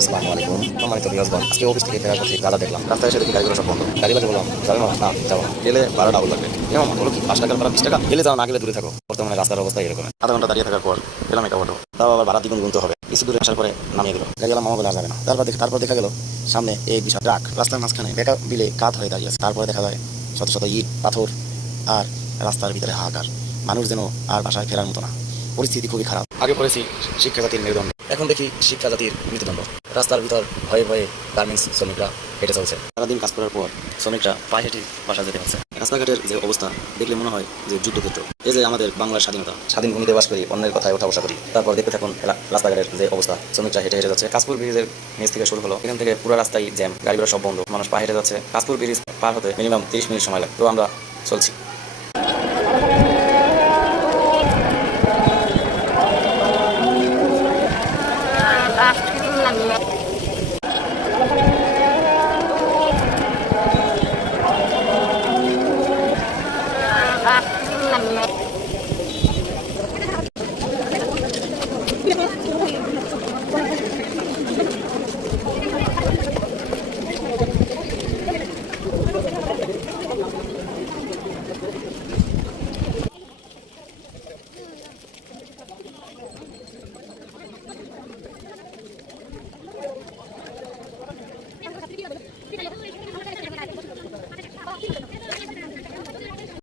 আসসালামু আলাইকুম। সম্মানিত ভিউয়ার্সগণ, আজকে অফিস থেকে ফেরার পথে গাজা দেখলাম। রাস্তায় এসে দেখি গাড়িগুলো সব বন্ধ। গাড়িওয়ালাকে বললাম, যাবে মামা? না, যাবো না। গেলে ভাড়া ডাবল লাগবে। মামা হলো কি, 5 টাকার ভাড়া 20 টাকা? গেলে যাও, না গেলে দূরে থাকো। বর্তমানে রাস্তার অবস্থা এরকম। আধা ঘন্টা দাঁড়িয়ে থাকার পর পেলাম একটা অটো। তাও আবার ভাড়া দ্বিগুণ গুনতে হবে। কিছু দূরে আসার পরে নামিয়ে দিল। গাড়িওয়ালা মামা বলে আর যাবে না। তারপর দেখা গেল সামনে এই বিশাল ট্রাক রাস্তার মাঝখানে বেকা বিলে কাত হয়ে দাঁড়িয়ে আছে। তারপরে দেখা যায় শত শত ইট পাথর আর রাস্তার ভিতরে হাহাকার। মানুষ যেন আর বাসায় ফেরার মতো না। পরিস্থিতি খুবই খারাপ। আগে পড়েছি শিক্ষা জাতির মেরুদণ্ড, এখন দেখি শিক্ষা জাতির মৃত্যুদণ্ড। রাস্তার ভিতর ভয়ে ভয়ে গার্মেন্টস শ্রমিকরা হেঁটে চলছে। সারাদিন কাজ করার পর শ্রমিকরা পায়ে হেঁটে বাসা যেতে পারছে। রাস্তাঘাটের যে অবস্থা দেখলে মনে হয় যে যুদ্ধক্ষেত্র। এই যে আমাদের বাংলার স্বাধীনতা, স্বাধীন ভূমিতে বাস করি, অন্যের কথায় ওঠা বসা করি, তারপর দেখতে থাকুন রাস্তাঘাটের যে অবস্থা। শ্রমিকরা হেঁটে হেঁটে যাচ্ছে। কাশপুর ব্রিজের নিচ থেকে শুরু হলো, এখান থেকে পুরো রাস্তায় জ্যাম, গাড়িগুলো সব বন্ধ, মানুষ পা হেঁটে যাচ্ছে। কাশপুর ব্রিজ পার হতে মিনিমাম 30 মিনিট সময় লাগে। তো আমরা চলছি।